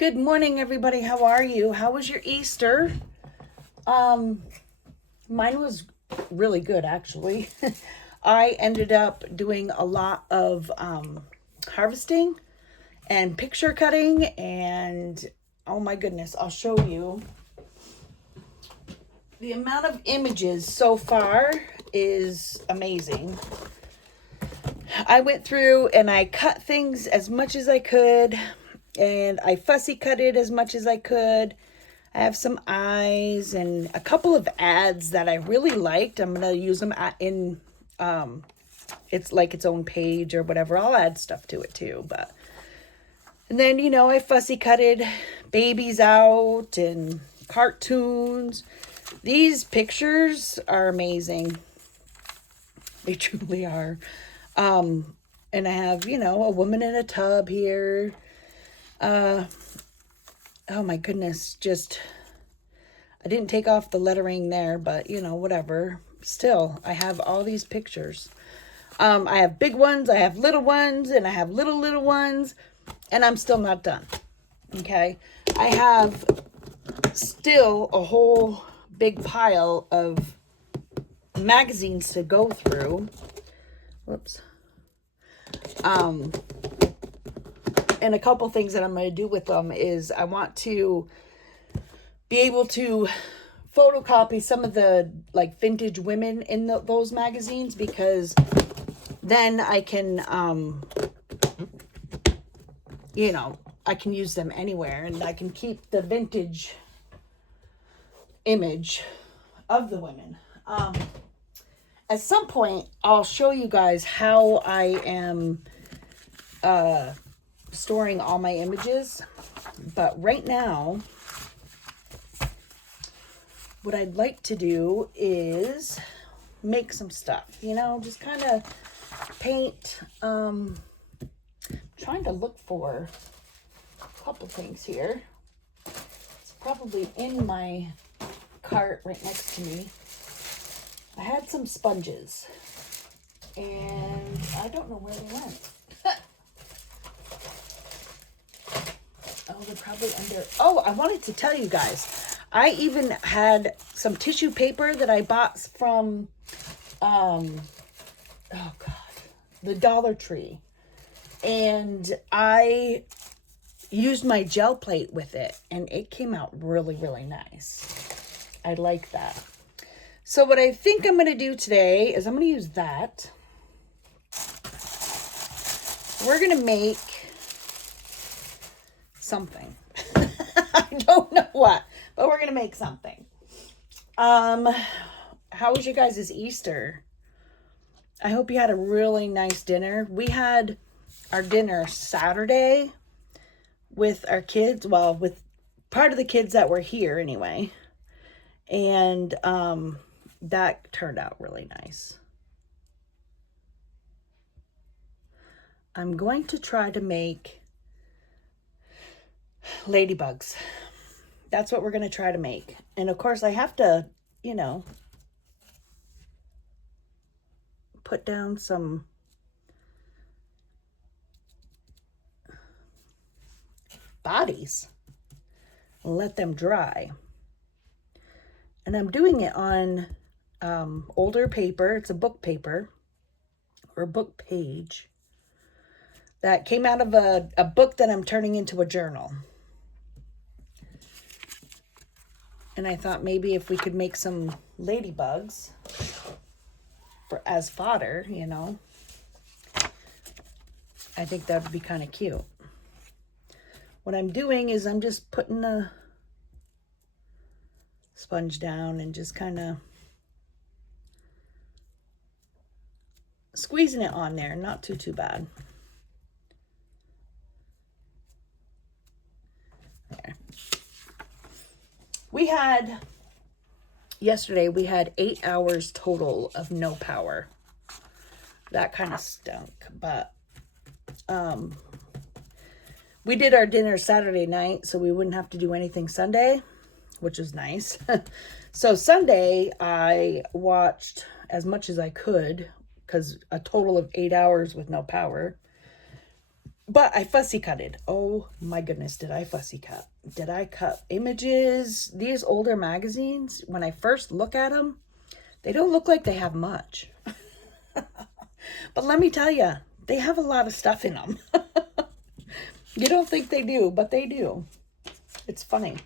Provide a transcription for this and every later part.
Good morning, everybody. How are you? How was your Easter? Mine was really good, actually. I ended up doing a lot of harvesting and picture cutting, and oh my goodness, I'll show you. The amount of images so far is amazing. I went through and I cut things as much as I could, and I fussy cut it as much as I could. I have some eyes and a couple of ads that I really liked. I'm going to use them in, it's like its own page or whatever. I'll add stuff to it too, but. And then, I fussy cutted babies out and cartoons. These pictures are amazing. They truly are. And I have, a woman in a tub here. Oh my goodness, I didn't take off the lettering there, but whatever. Still, I have all these pictures. I have big ones, I have little ones, and I have little ones, and I'm still not done. Okay. I have still a whole big pile of magazines to go through. Whoops. And a couple things that I'm going to do with them is I want to be able to photocopy some of the like vintage women in those magazines, because then I can, I can use them anywhere, and I can keep the vintage image of the women. At some point, I'll show you guys how I am storing all my images. But right now, what I'd like to do is make some stuff, just kind of paint. Trying to look for a couple things here. It's probably in my cart right next to me. I had some sponges, and I don't know where they went. Oh, they're probably under. Oh, I wanted to tell you guys, I even had some tissue paper that I bought from, the Dollar Tree. And I used my gel plate with it, and it came out really, really nice. I like that. So what I think I'm going to do today is I'm going to use that. We're going to make something. I don't know what, but we're going to make something. How was you guys' Easter? I hope you had a really nice dinner. We had our dinner Saturday with our kids. Well, with part of the kids that were here anyway. And, that turned out really nice. I'm going to try to make ladybugs. That's what we're going to try to make. And of course I have to, put down some bodies and let them dry. And I'm doing it on older paper. It's a book paper or a book page that came out of a book that I'm turning into a journal. And I thought maybe if we could make some ladybugs as fodder, I think that would be kind of cute. What I'm doing is I'm just putting a sponge down and just kind of squeezing it on there. Not too bad. There. Yesterday we had 8 hours total of no power. That kind of stunk, but we did our dinner Saturday night, so we wouldn't have to do anything Sunday, which is nice. So Sunday I watched as much as I could, because a total of 8 hours with no power. But I fussy cutted. Oh my goodness, did I fussy cut? Did I cut images? These older magazines, when I first look at them, they don't look like they have much. But let me tell you, they have a lot of stuff in them. You don't think they do, but they do. It's funny.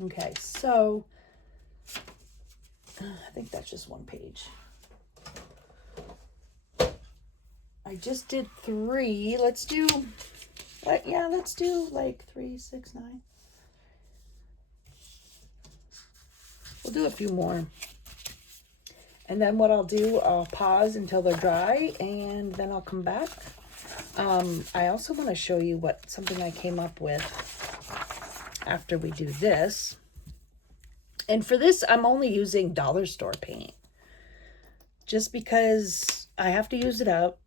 Okay, so I think that's just one page. I just did 3. Let's do, yeah, let's do like 3, 6, 9. We'll do a few more. And then what I'll do, I'll pause until they're dry, and then I'll come back. I also want to show you something I came up with after we do this. And for this, I'm only using dollar store paint. Just because I have to use it up.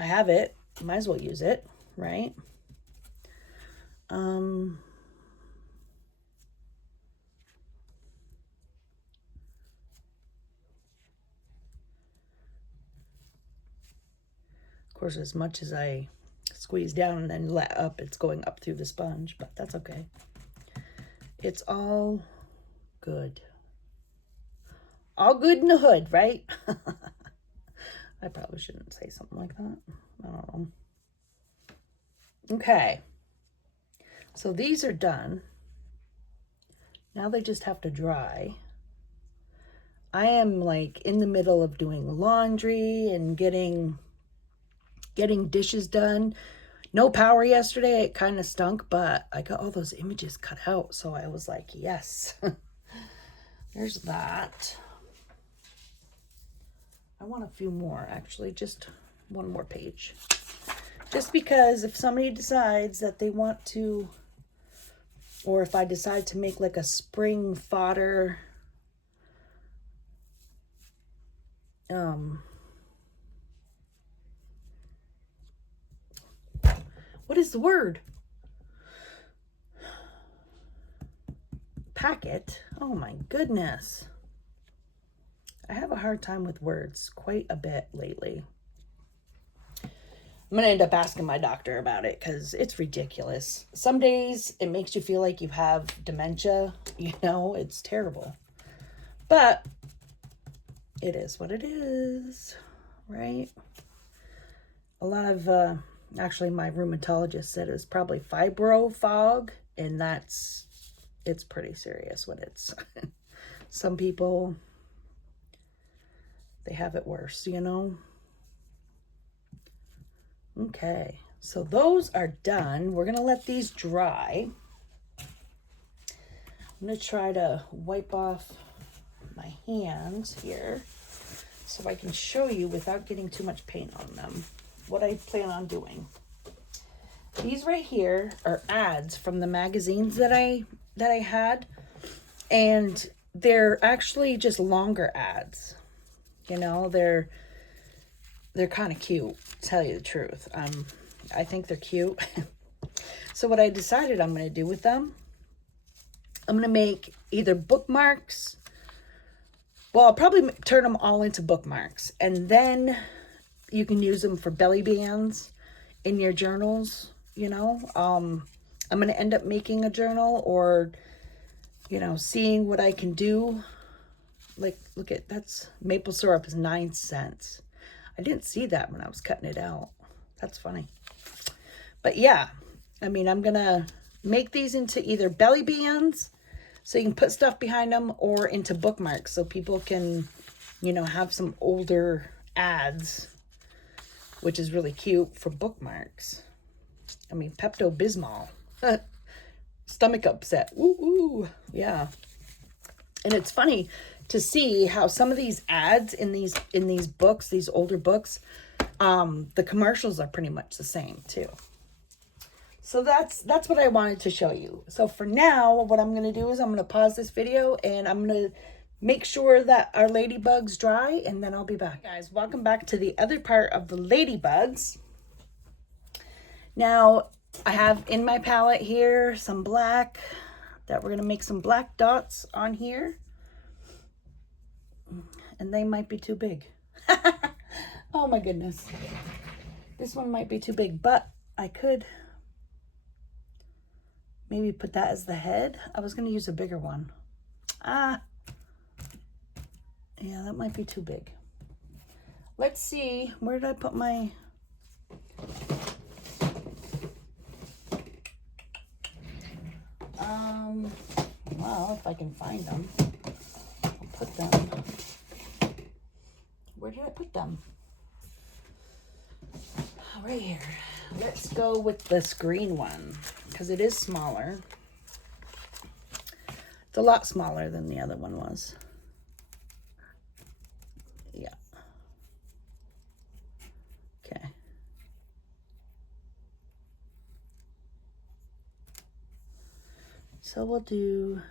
I have it. Might as well use it, right? Of course, as much as I squeeze down and then let up, it's going up through the sponge, but that's okay. It's all good. All good in the hood, right? I probably shouldn't say something like that. I don't know. Okay. So these are done. Now they just have to dry. I am like in the middle of doing laundry and getting dishes done. No power yesterday. It kind of stunk, but I got all those images cut out. So I was like, yes. There's that. I want a few more, actually, just one more page. Just because if somebody decides that they want to, or if I decide to make like a spring fodder, what is the word? Packet. Oh my goodness. I have a hard time with words quite a bit lately. I'm going to end up asking my doctor about it because it's ridiculous. Some days it makes you feel like you have dementia. You know, it's terrible. But it is what it is, right? A lot of, actually my rheumatologist said it was probably fibro fog, and it's pretty serious when it's, some people, they have it worse, you know? Okay, so those are done. We're going to let these dry. I'm going to try to wipe off my hands here so I can show you without getting too much paint on them what I plan on doing. These right here are ads from the magazines that I had, and they're actually just longer ads. You know, they're kind of cute, to tell you the truth. I think they're cute. So what I decided I'm going to do with them, I'm going to make either bookmarks. Well, I'll probably turn them all into bookmarks, and then you can use them for belly bands in your journals, you know. I'm going to end up making a journal, or, you know, seeing what I can do. Like, look at, that's maple syrup is 9 cents. I didn't see that when I was cutting it out. That's funny. But yeah, I mean, I'm going to make these into either belly bands, so you can put stuff behind them, or into bookmarks so people can, you know, have some older ads, which is really cute for bookmarks. I mean, Pepto-Bismol. Stomach upset. Ooh, ooh, yeah. And it's funny to see how some of these ads in these books, these older books, the commercials are pretty much the same too. So that's what I wanted to show you. So for now, what I'm going to do is I'm going to pause this video, and I'm going to make sure that our ladybugs dry, and then I'll be back. Guys, welcome back to the other part of the ladybugs. Now, I have in my palette here some black that we're going to make some black dots on here. And they might be too big. Oh my goodness. This one might be too big, but I could maybe put that as the head. I was going to use a bigger one. Ah, yeah, that might be too big. Let's see, where did I put my... Well, if I can find them, I'll put them. Where did I put them? Oh, right here. Let's go with this green one, because it is smaller. It's a lot smaller than the other one was. Yeah. Okay. So we'll do...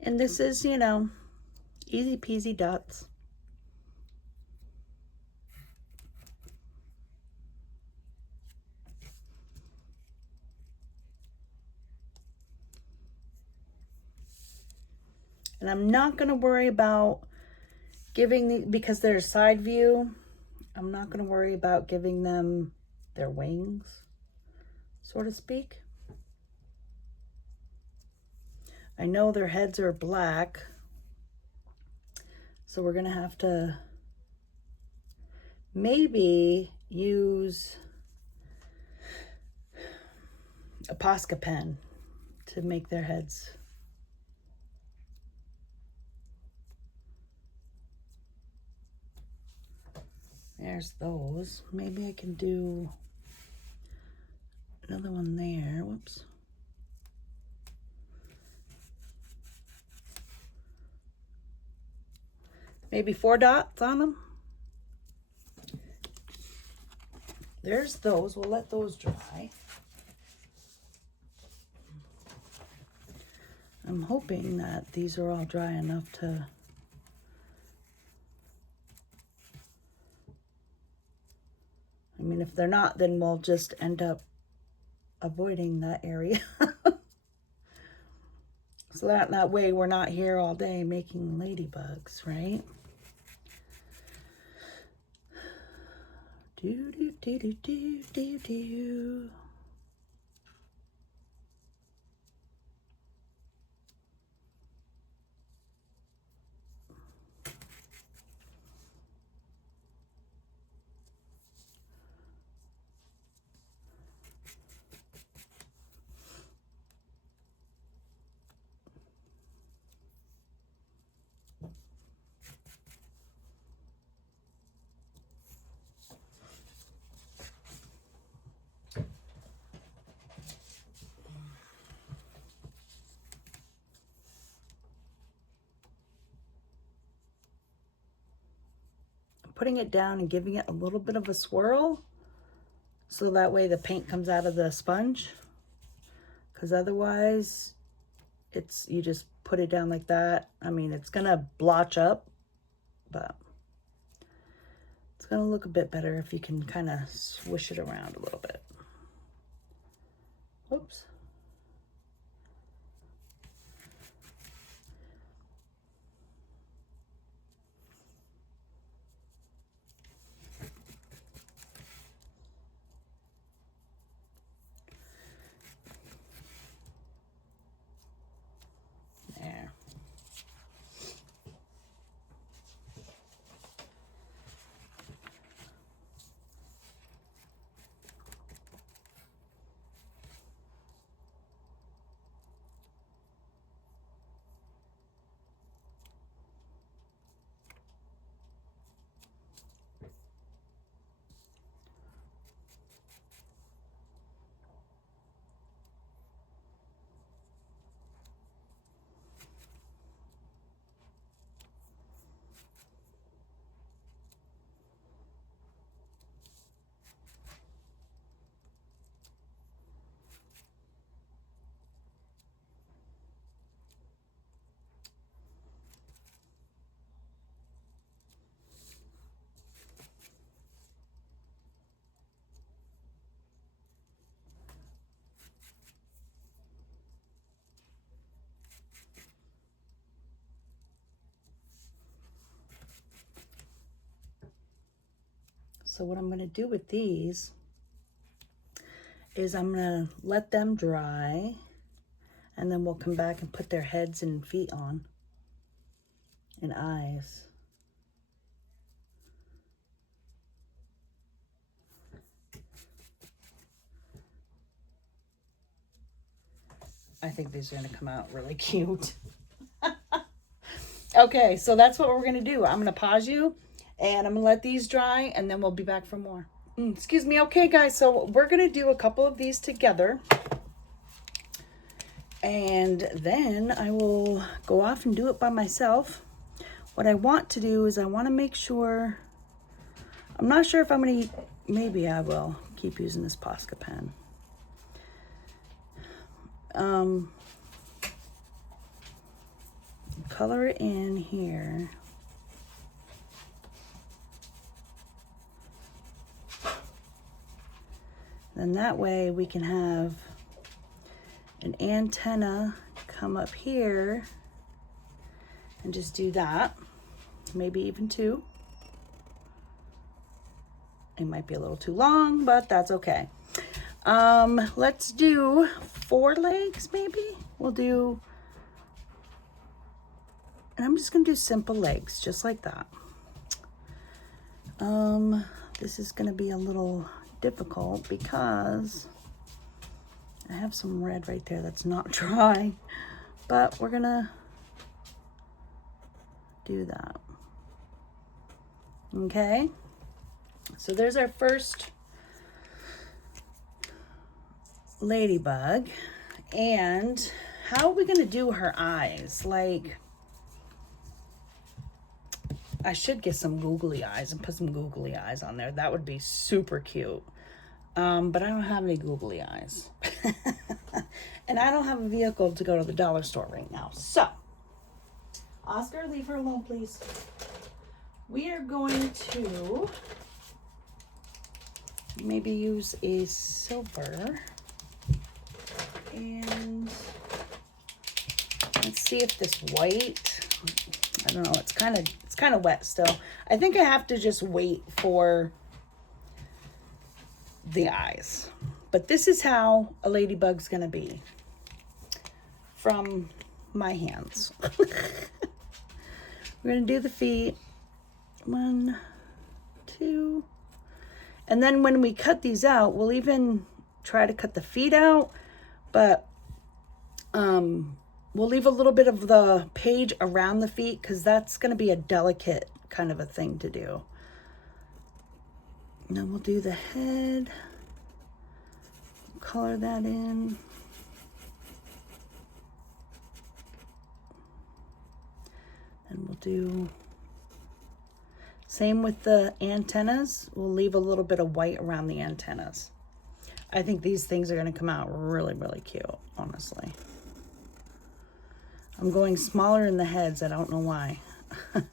And this is, you know, easy peasy dots. And I'm not going to worry about giving the, because they're side view, I'm not going to worry about giving them their wings, so to speak. I know their heads are black, so we're going to have to maybe use a Posca pen to make their heads. There's those. Maybe I can do another one there. Whoops. Maybe 4 dots on them. There's those. We'll let those dry. I'm hoping that these are all dry enough to... I mean, if they're not, then we'll just end up avoiding that area. So that way we're not here all day making ladybugs, right? Do do do do do do do. Putting it down and giving it a little bit of a swirl so that way the paint comes out of the sponge, because otherwise you just put it down like that. I mean, it's gonna blotch up, but it's gonna look a bit better if you can kind of swish it around a little bit. Whoops. There. So what I'm going to do with these is I'm going to let them dry, and then we'll come back and put their heads and feet on and eyes. I think these are going to come out really cute. Okay, so that's what we're going to do. I'm going to pause you, and I'm going to let these dry, and then we'll be back for more. Excuse me. Okay, guys, so we're going to do a couple of these together. And then I will go off and do it by myself. What I want to do is I want to make sure, I'm not sure if I'm going to, maybe I will keep using this Posca pen. Color it in here. Then that way we can have an antenna come up here and just do that. Maybe even two. It might be a little too long, but that's okay. Let's do 4 legs maybe. We'll do, and I'm just gonna do simple legs, just like that. This is gonna be a little difficult because I have some red right there that's not dry, but we're gonna do that. Okay, so there's our first ladybug. And how are we gonna do her eyes? Like, I should get some googly eyes and put some googly eyes on there. That would be super cute. But I don't have any googly eyes. And I don't have a vehicle to go to the dollar store right now. So, Oscar, leave her alone, please. We are going to maybe use a silver. And let's see if this white, I don't know, it's kind of wet still. I think I have to just wait for the eyes. But this is how a ladybug's gonna be from my hands. We're gonna do the feet. 1, 2. And then when we cut these out, we'll even try to cut the feet out, but we'll leave a little bit of the page around the feet because that's going to be a delicate kind of a thing to do. And then we'll do the head, color that in. And we'll do same with the antennas. We'll leave a little bit of white around the antennas. I think these things are going to come out really, really cute, honestly. I'm going smaller in the heads. I don't know why. It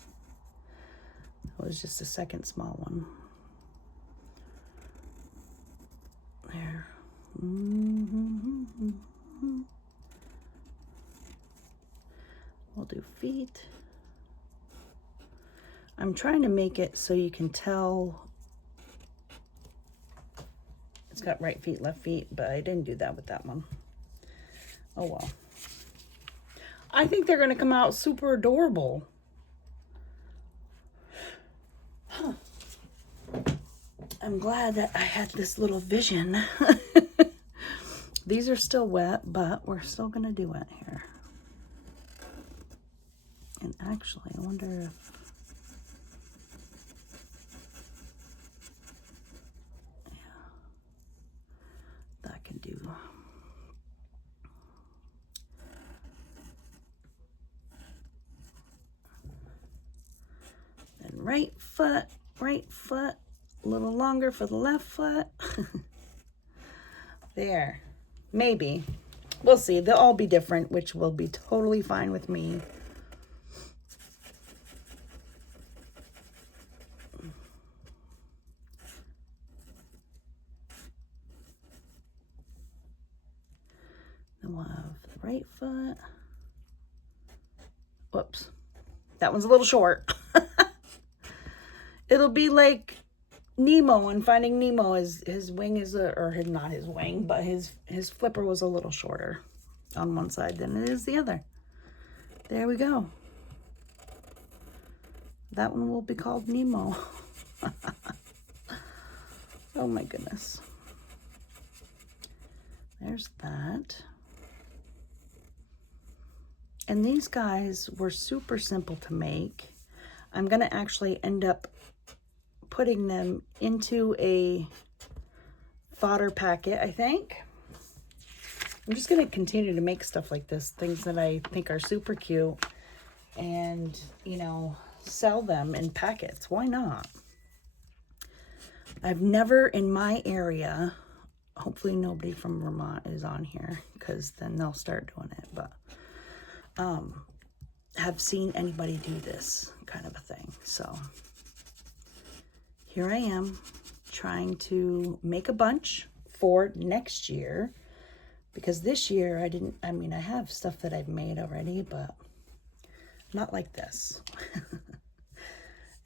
was just a second small one. There. We'll do feet. I'm trying to make it so you can tell it's got right feet, left feet, but I didn't do that with that one. Oh well. I think they're going to come out super adorable. Huh. I'm glad that I had this little vision. These are still wet, but we're still going to do it here. And actually, I wonder if... yeah, that can do... right foot, a little longer for the left foot. There, maybe. We'll see. They'll all be different, which will be totally fine with me. Then we'll have the right foot. Whoops. That one's a little short. It'll be like Nemo and Finding Nemo, his wing is not his wing, but his flipper was a little shorter on one side than it is the other. There we go. That one will be called Nemo. Oh my goodness. There's that. And these guys were super simple to make. I'm going to actually end up putting them into a fodder packet, I think. I'm just going to continue to make stuff like this, things that I think are super cute, and, you know, sell them in packets. Why not? I've never in my area, hopefully nobody from Vermont is on here, because then they'll start doing it, but have seen anybody do this kind of a thing. So here I am trying to make a bunch for next year, because this year I have stuff that I've made already, but not like this.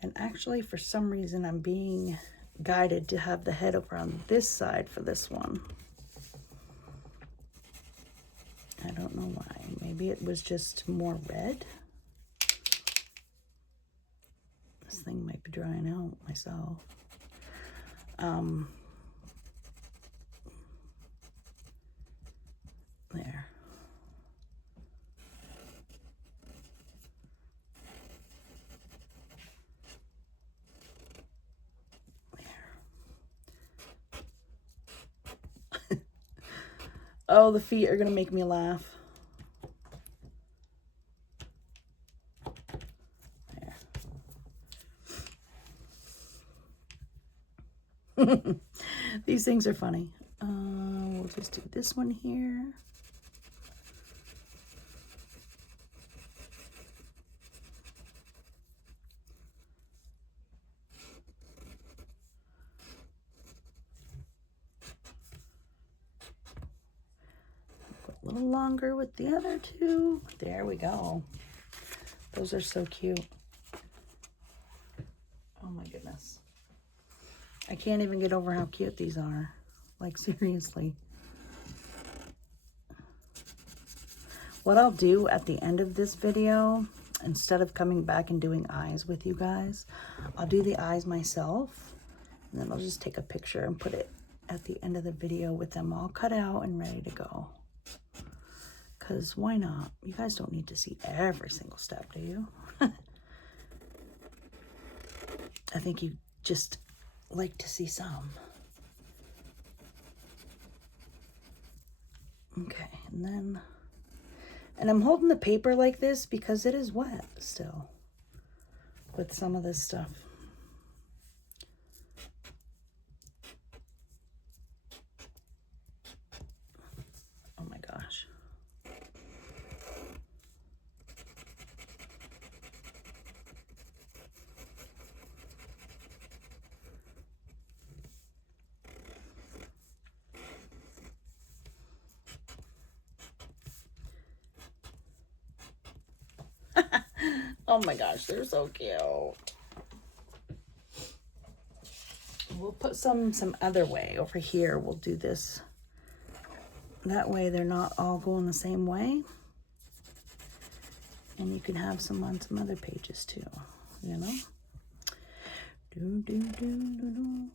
And actually, for some reason, I'm being guided to have the head over on this side for this one. I don't know why. Maybe it was just more red. This thing might be drying out myself. There. Oh, the feet are gonna make me laugh. There. These things are funny. We'll just do this one here. A little longer with the other two. There we go. Those are so cute. Oh my goodness. I can't even get over how cute these are. Like, seriously. What I'll do at the end of this video, instead of coming back and doing eyes with you guys, I'll do the eyes myself. And then I'll just take a picture and put it at the end of the video with them all cut out and ready to go. Because why not? You guys don't need to see every single step, do you? I think you just like to see some. Okay, and I'm holding the paper like this because it is wet still with some of this stuff. Oh my gosh. Oh my gosh, they're so cute. We'll put some other way over here. We'll do this. That way they're not all going the same way. And you can have some on some other pages too, you know? Do, do, do, do, do.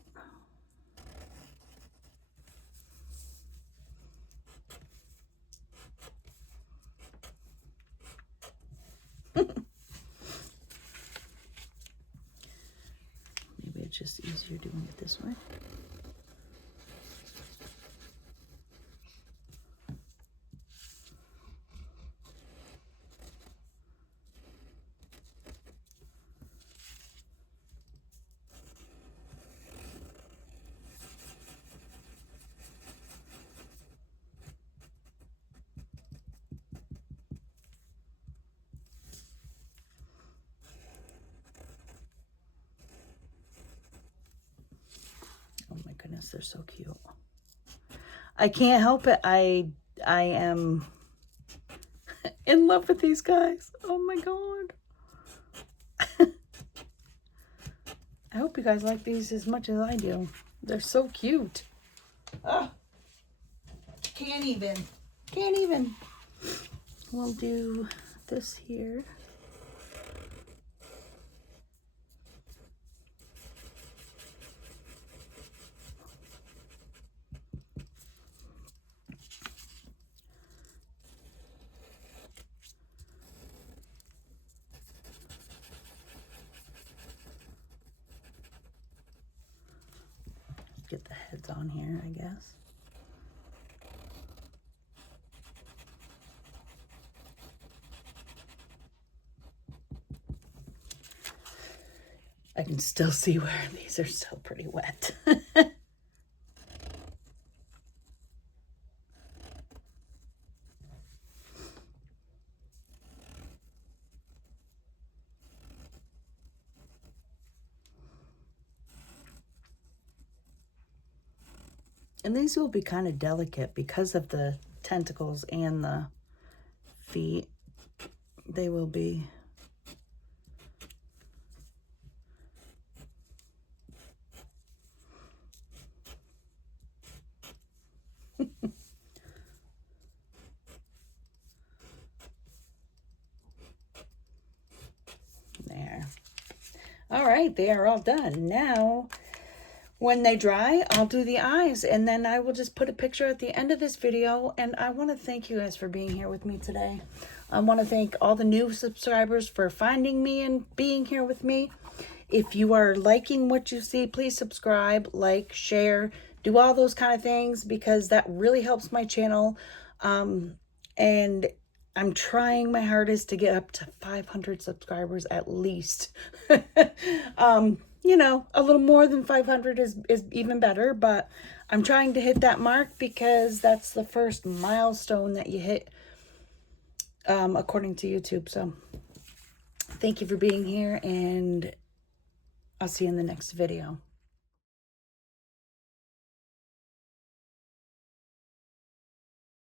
Maybe it's just easier doing it this way. Goodness, they're so cute. I can't help it. I am in love with these guys. Oh my god. I hope you guys like these as much as I do. They're so cute. Oh, can't even. Can't even. We'll do this here. Get the heads on here, I guess. I can still see where these are still pretty wet. And these will be kind of delicate because of the tentacles and the feet. They will be. There. All right, they are all done. Now, when they dry, I'll do the eyes, and then I will just put a picture at the end of this video. And I want to thank you guys for being here with me today. I want to thank all the new subscribers for finding me and being here with me. If you are liking what you see, please subscribe, like, share, do all those kind of things, because that really helps my channel. And I'm trying my hardest to get up to 500 subscribers at least. You know, a little more than 500 is even better, but I'm trying to hit that mark because that's the first milestone that you hit, according to YouTube. So thank you for being here, and I'll see you in the next video.